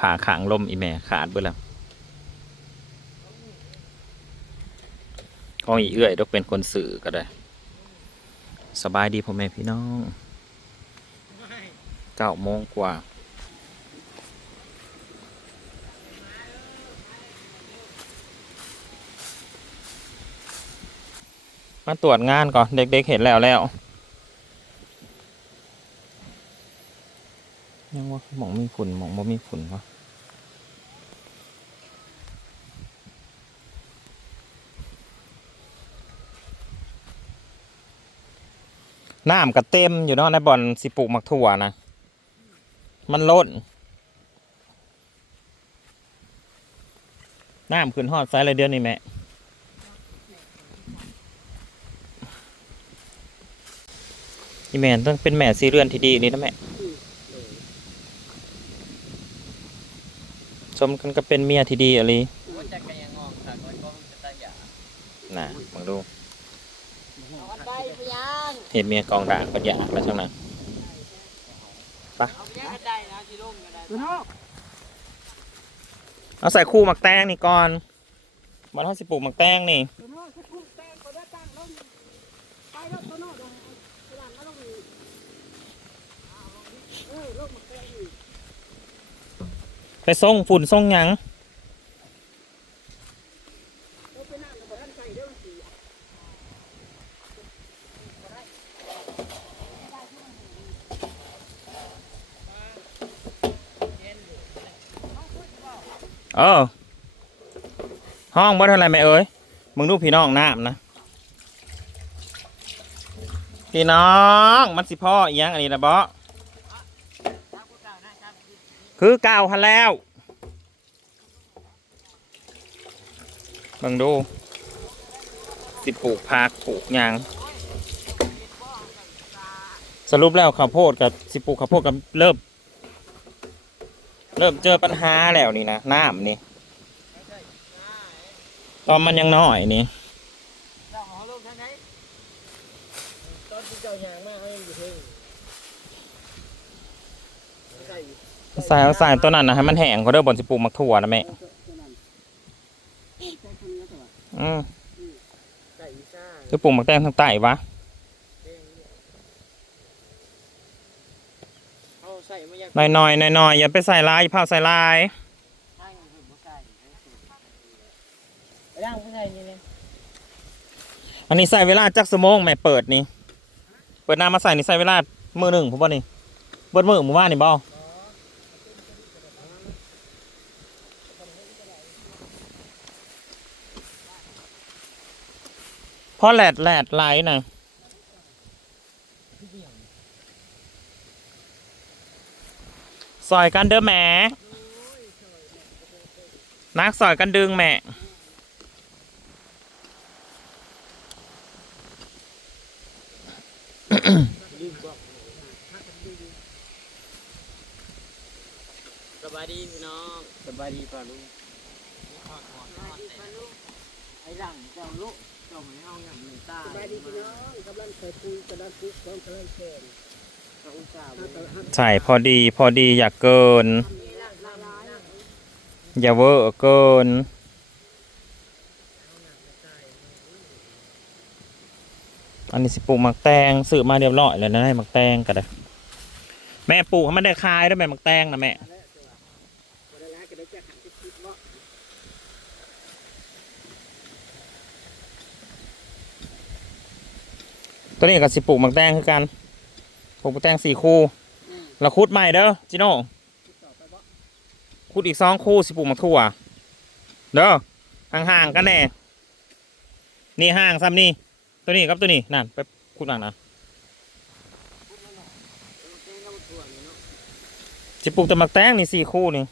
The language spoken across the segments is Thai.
ผ่าขางลมอีแม่ขาดเบิดแล้วของอีเอื้อยต้องเป็นคนสื่อก็ได้ สบายดีพ่อแม่พี่น้องเก้าโมงกว่ามาตรวจงานก่อน เด็กๆเห็นแล้วแล้วยัง ว่าหมองมีฝุ่นหมองบ่มีฝุ่นวะน้ำก็เต็มอยู่เนาะในบ่อนสิปลูกมักถั่วนะ มันล้นน้ำขึ้นหอดไซส์อะไรเดือนนี้แม่พี่แมนต้องเป็นแม่ซีเรือนที่ดีนี่นะแม่ สมกันก็เป็นเมียที่ดีอะไรว่าจะกันยังงองค่ะก็ก็จะตายาน่ะมาดูเอาอันใดไปยังเห็นเมียกองด่างปัญญาแล้วช่างนั้นเอาไปยังกันได้นะที่ร่มกันได้ตัวน้องเอาใส่คู่หมักแตงนี่ก่อนมันทอดสิปลูกหมักแตงนี่ ตัวน้องถ้าพูดแป้งก็ได้ตั้งลงไปแล้วตัวน้องลงไปหลังแล้วลงอีกเออลงมาแป้งอีก ไปส่งฝุ่นส่งหยังเออห้องบ่เท่าไรแม่เอ้ยมึงดูพี่น้องน้ำนะ พี่น้อง มันสิพ่ออีหยังอันนี้นะบ่ คือเก่าหันแล้วบิ่งดู สิปลูกผักปลูกยังสรุปแล้วข้าวโพดกับสิปลูกข้าวโพดกับเริ่ม เริ่มเจอปัญหาแล้วนี่นะน้ำนี่ตอนมันยังน้อยนี่ตอนที่เจ้ายางมากเขายังอยู่เทิงใส่ ใส่เอาใส่ตัวนั้นนะให้มันแห้งเขาเด้อบนสิปลูกมักถั่วนะแม่อืมใส่ซ่าคือปลูกมักแตงทางใต้วะเอาใส่มายังน้อยน้อยน้อยน้อยอย่าไปใส่ลายอย่าเผาใส่ลายอันนี้ใส่เวลาจักสมองแม่เปิดนี่ เปิดน้ำมาใส่นี่ใส่เวลามือหนึ่งผมว่านี่ เบิดมือหมู่บ้านนี่บ่ พอแหลดแหลดไหลนะซอยกันเด้อแหม่นักซอยกันดึงแหม่ลืมบอกสบายดีพี่น้องสบายดีป่ะลุงไอ้หลังเจ้าลูก เจ้าไม่เอาอย่างหนึ่งตาสบายดีพี่น้องกำลังใส่ปุ๋ยกำลังปลูกของกำลังแข่งเขาอุตส่าห์ถ้าแต่ถ้าใช่พอดีพอดีอย่าเกินทำนี้ละละลายอย่าเวอร์เกิน อันนี้สิปลูกหมักแตงซื้อมาเรียบร้อยแล้วนะให้หมักแตงก็ได้แม่ปลูกให้มันได้คายด้วยแม่หมักแตงนะแม่ละลายก็ได้จะหันไปคิดว่า ตัวนี้ก็สิปลูกหมักแตงคือกันปลูกหมักแตงสี่คู่เราคุดใหม่เด้อจิโน่คุดอีกสองคู่สิปลูกหมักถั่วเด้อห่างๆกันแน่นี่ห่างซ้ำนี่ตัวนี้กับตัวนี้นั่นไปคุดนั่นนะสิปลูกแต่หมักแตงนี่สี่คู่นี่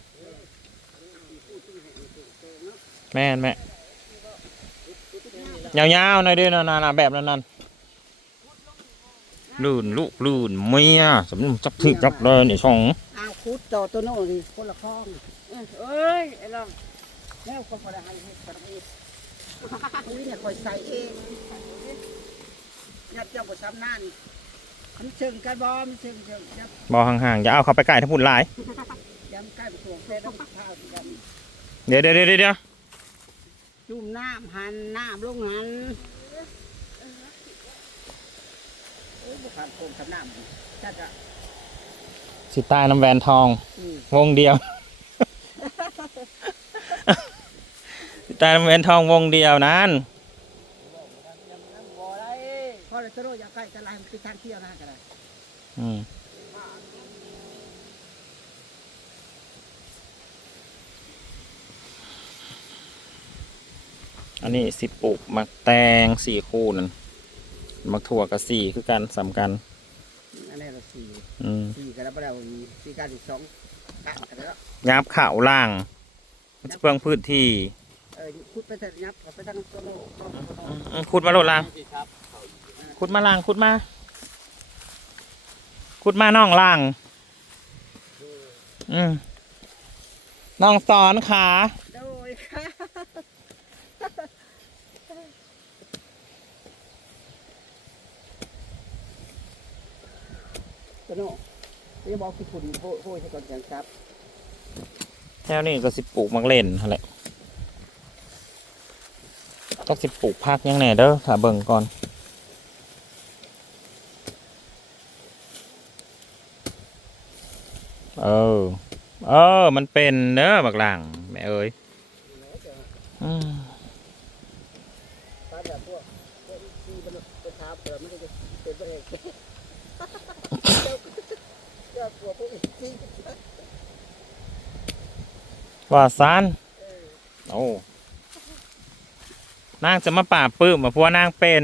แม่นแม่ยาวๆหน่อยด้วยนะนะแบบนั้นนั่น ลื่นลูกลื่นเมียสำนึกจับที่จับเลยนี่ช่องอ้าวคุดต่อตัวโน่นนี่คนละคลองเอ้ยไอ้ลองแล้วคนคนละให้เฮ็ดกันเองปุ๋ยเนี่ยคอยใส่เองยัดเจ้าบ่ซ้ำนั่นมันเชิงกันบ่มันเชิงเชิงยัดบอห่างๆอย่าเอาเขาไปไก่ทั้งพุ่นหลายยจำใกล้ไปตัวแค่ต้องข้าวกันเดี๋ยวเดี๋ยวเดี๋ยวเดี๋ยวจุ่มน้ำหันน้ำลงหัน โอ้ยบุคคลโคมกับน้ำชัดอะสิตายน้ำแหวนทอง อืมวงเดียว สิตายน้ำแหวนทองวงเดียวนั้นบ่ได้พอเลยสโลอยากใกล้จะไล่มันคือทางเที่ยวนะกันเลยอืมอันนี้สิปลูกมักแตงสี่คู่นั่น มักถั่วกับสี่คือกันสำกันอันนี้เราสี่อืมสี่กันแล้วเราสี่การอีกสองกันกันแล้วยับข่าวล่างมันจะเปลืองพื้นที่เออคุดไปทางยับไปทางโซโล่อืมขุดมาโลดล่างครับขุดมาล่างขุดมาขุดมาน่องล่าง อืมน้องสอนขา โดยค่ะ โซโล่นี่บอกที่คุณโค้โค้ใช่ก่อนจังครับแถวนี้ก็สิปลูกมักเล่นอะไรต้องสิปลูกพักยังแหน่เด้อถ้าเบิ่งก่อนเออ เออ มันเป็นเด้อบักหลังแม่เอ้ยอืมตาแบบพ ว่าซานโอ้นางจะมาป่าปื้มมาพัวนางเป็น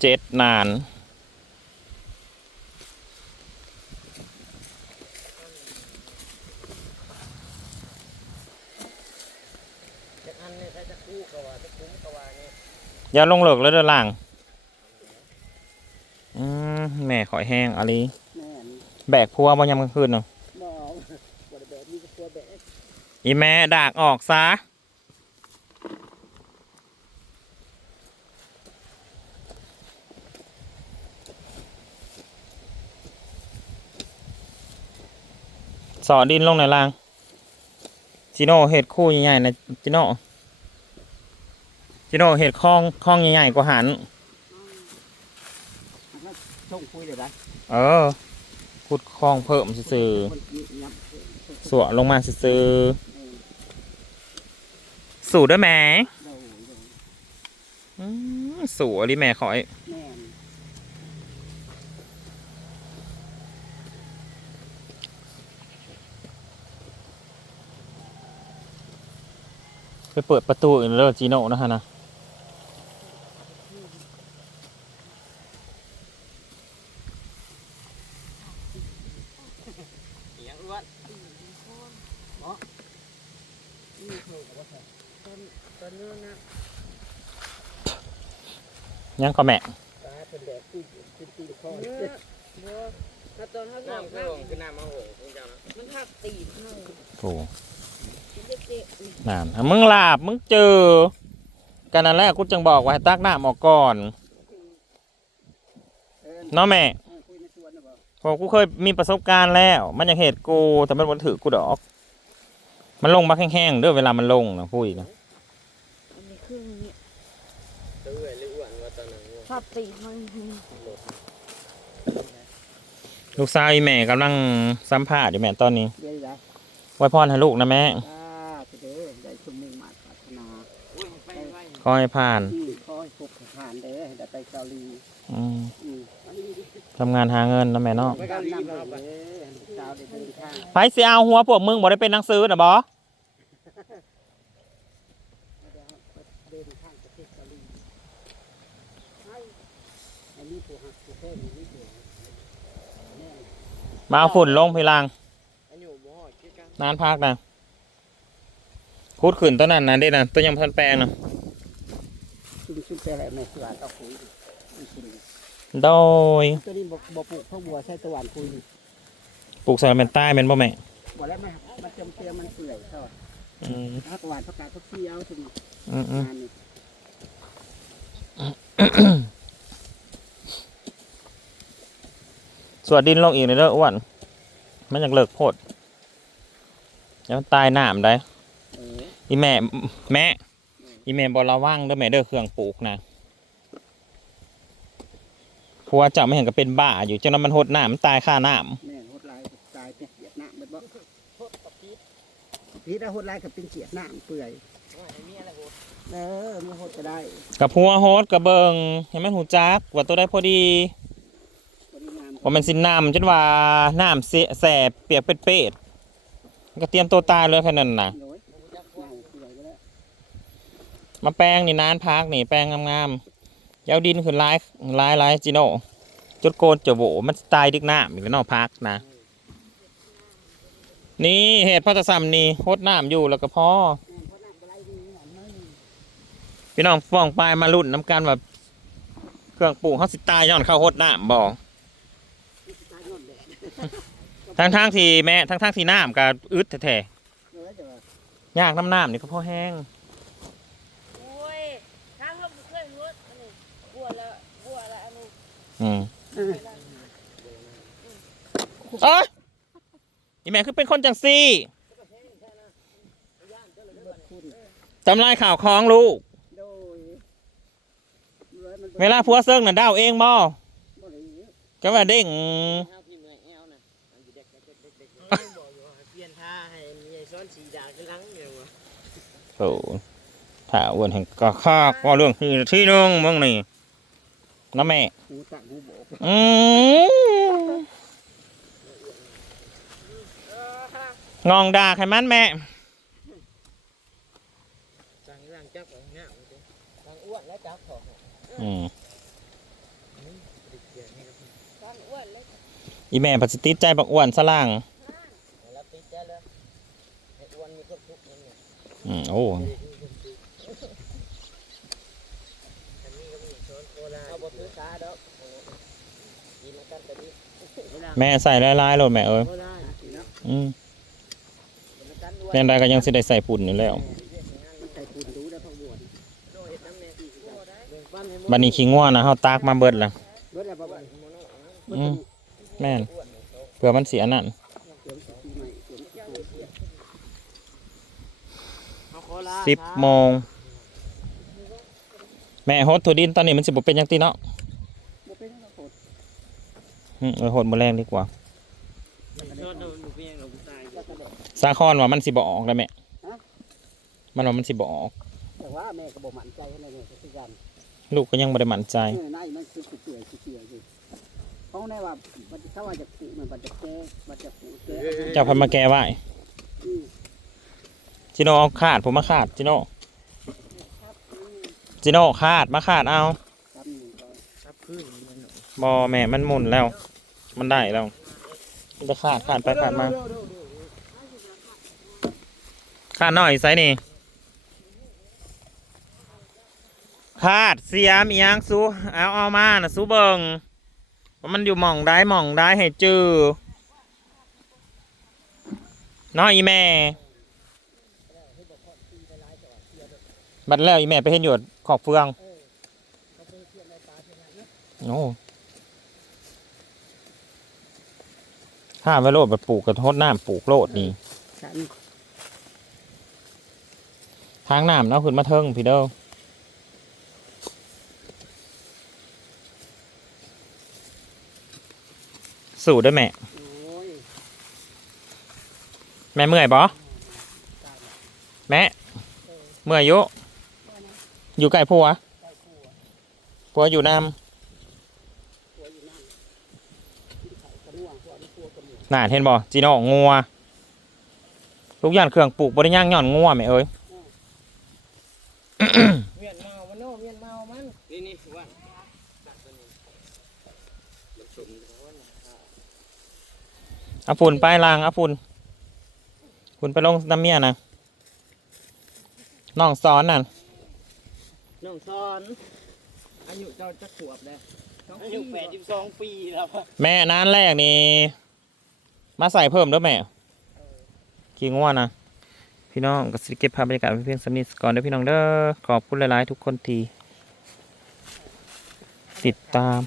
เจ็ดนาน จะอันเนี่ยใช้จะคู่กับว่าจะคุ้มกับว่าเนี่ย อย่าลงเหลิกแล้วเด้อล่างอืมแม่ขอยแห้งอะไรแม่นแบกพัวบ่ยามกลางคืนเนาะบ่เอาบ่ได้แบบนี้ก็ตัวแบบอีแม่ดากออกซะสอดินลงในอยล่างจิโน่เห็ดคู่ใหญ่ๆนะจิโน่ จิโน่เห็ดคลองคลองใหญ่ๆกว่าหันช่องคุยเลยปะเออขุดคลองเพิ่มซื่อคนยับๆสวลงมาซื่อๆสู่ด้วยแหม่โดยโดยอืมสู่อะไรแม่ขอยแม่นไปเปิดประตูอื่นแล้วจีโน่นะฮะนะ เสียงอ้วน นี่เค ยังก็แม่ตาเป็นแบบตีตีตีคอเออบ่ถ้าตอนเขาหลอกน้ำคือน้หน้ำมะหงคุณเจ้ามันหักตีนเขาโอ้เด็กๆนี่นานอะมึงหลาบมึงเจอ กันนั่นแหละกูจึงบอกว่าให้ตักน้ำออกก่อนเออเนาะแม่พอกูเคยมีประสบการณ์แล้ว มันอยากเหตุกูแต่มันบ่ถือกูดอก มันลงมาแห้งๆเด้อเวลามันลงนะพูดนะอันนี้คืออย่างนี้ตื้อหรืออ้วนว่าตอนนั้นอ้วนชอบตีนมันลูกสาวอีแม่กำลังสัมภาษณ์อยู่แม่ตอนนี้เดี๋ยวได้ไว้พรให้ลูกนะแม่อ่าเด้อได้สมมุ่งมาตรปรารถนาอุ้ยไปไปขอให้ผ่านอืมขอให้พบผ่านเด้อให้ได้ไปเกาหลีอืมอืมอันนี้ ทำงานหาเงินนะแม่เนาะไปเกาหลีนาเลไปยสาวได้เอาหัวพวกมึงบ่ได้เป็นหนังสือนะบอเดินทางประเทศเกาหลีให้อันนี้ผู้หักผู้แท้นี่นี่เดียวแน่มาเอาฝุ่นลงพีลังอันอยู่บ่หอดคือกันนานพักนะพูดขึ้นตัวนั้นนะเด็นะตัวยังพันแปลงนะชุมชุมไปอะไรไม่สวนเอาคุย โดยตัวนี้บ่บ่ปลูกข้าวบัวใช้ตะวันคุยนี่ปลูกสารเป็นใต้เป็นบ่แม่ บ่แล้วไม่มันจำเตียมันเปื่อยเท่าอืมถ้ากวาดประกาศทุกที่เอาถึงอืมอืมงานนี่สวดดินลงอีกเลยเด้ออ้วนมันอยากเลิกโพดแล้วมันตายน้ำได้ เอออีแม่ แม่ อีแม่บอระวังเด้อแม่เด้อเครื่องปลูกนะ ผัวเจ้าไม่เห็นก็เป็นบ้าอยู่จนนั้นมันหดน้ำมันตายค่าน้แม่นโหดลายตายเป็นเกียดหน้าเบิดบ่โคตรกับพีทพีถ้าโหดลายก็เป็นเกียดหน้าเปื่อยว่าไอ้เมียอะไรโหดเออมีโหดก็ได้ำกับผัวโฮดกับเบิงให้มันหูจักว่าตัวได้พอดีบริงามว่ามันสิน้ำจนว่าน้ำเสียแสบเปียกเป็ดเป็ดมันก็เตรียมตัวตายเลยแค่นั้นนะโอ้ยหน้าเปื่อยก็ได้มาแป้งนี่นานพักนี่แป้งงามๆ ยาวดินขึ้นร้ายร้ายร้ายจิโน่จุดโกนจะโหวมันตายดึกหน้ำอีกแล้วนอกพักนะ นี่เหตุพ่อตะซ้ำนี่โคตรน้ำอยู่แล้วก็พ่อพี่น้องฟ้องปลายมาลุ่นน้ำกันแบบเครื่องปลูกเขาสิตายย้อนเข้าโคตรน้ำบอนแดดทั้งทางที่แม่ทั้งทางที่น้ำกับอึดแท้ๆยากน้ำน้ำนี่ก็พอแห้ง โอ้ยถ้าเขาบ่เคยรถอันนี้บัวละบัวละอันนี้ อืมเออเอ้ยอีแม่คือเป็นคนจังซี่เบิดคุณทำลายข่าวคล้องลูกโดยรวยมันเวลาผัวเซิงน่ะเด้าเองบ่บ่ได้ก็ว่าเด้งข้าวพี่เมื่อยแอวน่ะอันอยู่เด็กเด็กเด็กเด็กบอกอยู่ว่าเปลี่ยนท่าให้เมียซ้อนสีดาขึ้นหลังเนี่ยวะโอ้ถ้าอ้วนแห่งก็คากว่าเรื่องที่ที่หนึงมึงนี่นะแม่ หูตักหูโบกอืมงองด่าใครมันแม่สั่งร่างจับของเงี้ยสั่งอ้วนแล้วจับของอืมติดเกียร์นี่ครับตอนอ้วนเลยอีแม่ปัสติดใจบักอ้วนสล่างแล้วติดใจเลยไอ้อ้วนมีคนทุกข์นั่นเนี่ยอืมโอ้ อันนี้ก็มีซ้อนโคราเอาบ่ถือ ขาดอกกินกันแต่ดีแม่ใส่ลายๆโลดแม่เอ้ยโคราชเนาะอืมกันแม่นใดก็ยังสิได้ใส่ปุ่นอยู่แล้วใส่คุณดูได้พักบวชโดยน้ำแม่ที่เบิ่งปั้นให้หมดบัดนี้ขี้ง่วนะเฮาตากมาเบิดแล้วเบิดแล้วบ่บ่อืมแม่นเพื่อมันเสียนั่นเสริมสติใหม่เสริมสติเอาโคราชสิบโมงแม่โฮดถั่วดินตอนนี้มันสิบ่เป็นหยังติเนาะ บ่เป็นหยังโหด อืม เออโหดมื้อแรงดีกว่าโดนโดนหนูเพียงหนูตายแล้วก็ได้สาคอนว่ามันสิบ่ออกได้แม่มันว่ามันสิบ่ออก แต่ว่าแม่ก็บ่มั่นใจขนาดนี้ก็คือกันลูกก็ยังบ่ได้มั่นใจเออนายมันคือเปื่อยๆเปื่อยๆอยู่เพราะแน่ว่ามันถ้าว่าจะปลูกมันมันจะแก้มันจะปลูกแก้เจ้าพันมาแก้ไว้อืมจิโนเอาขาดผมมาขาดจิโนจิโนขาดมาขาดเอาครับนี่ก็ครับพื้นมันหนูบอแม่มันหมุนแล้ว มันได้แล้ว มันจะขาดขาดไปขาดมา ขาดหน่อยไซนี่ขาดเสียมอียังสู้เอาเอามานะสู้เบิงว่ามันอยู่หม่องได้หม่องได้ให้จือน้อยอีแม่ บัดแล้วอีแม่ไปเห็นอยู่ขอบเฟืองโอ้ ถ้าไว้โลดบัดปลูกกระทดน้ำปลูกโลดนี่ฉันทางน้ำเนาะขึ้นมาเทิงพี่เด้อสู่ด้วยแม่ โอ้ยแม่เมื่อยบ่แม่เมื่อยอยุอยู่ใกล้ผัวผัวอยู่น้ตัวอยู่นั่นกินไข่กระม่วงพวกนี้ตัวกระม่วงำ น่าเห็นบ่จีโน่งัวลูกย่านเครื่องปลูกบริย่างย่อนงัวแม่เอ้ยเมียนเมามันโน่เมียนเมามันนี่นี่ว่าตัดตัวนี้มันชมเพราะว่าเอาฝุ่นไปลางเอาฝุ่นฝุ่นไปลงน้ำเมียนะน้องซ้อนนั่นน้องซอน อายุเจ้าจะขวบเลยอายุแปดสิบสองปีแล้วอะแม่นั้นแรกนี่ มาใส่เพิ่มด้วยแม่ขี้งัวนะพี่น้องก็สิเก็บภาพบรรยากาศเพียงสำนิทก่อนเด้อพี่น้องเด้อขอบคุณหลาย ๆ ทุกคนทีติดตาม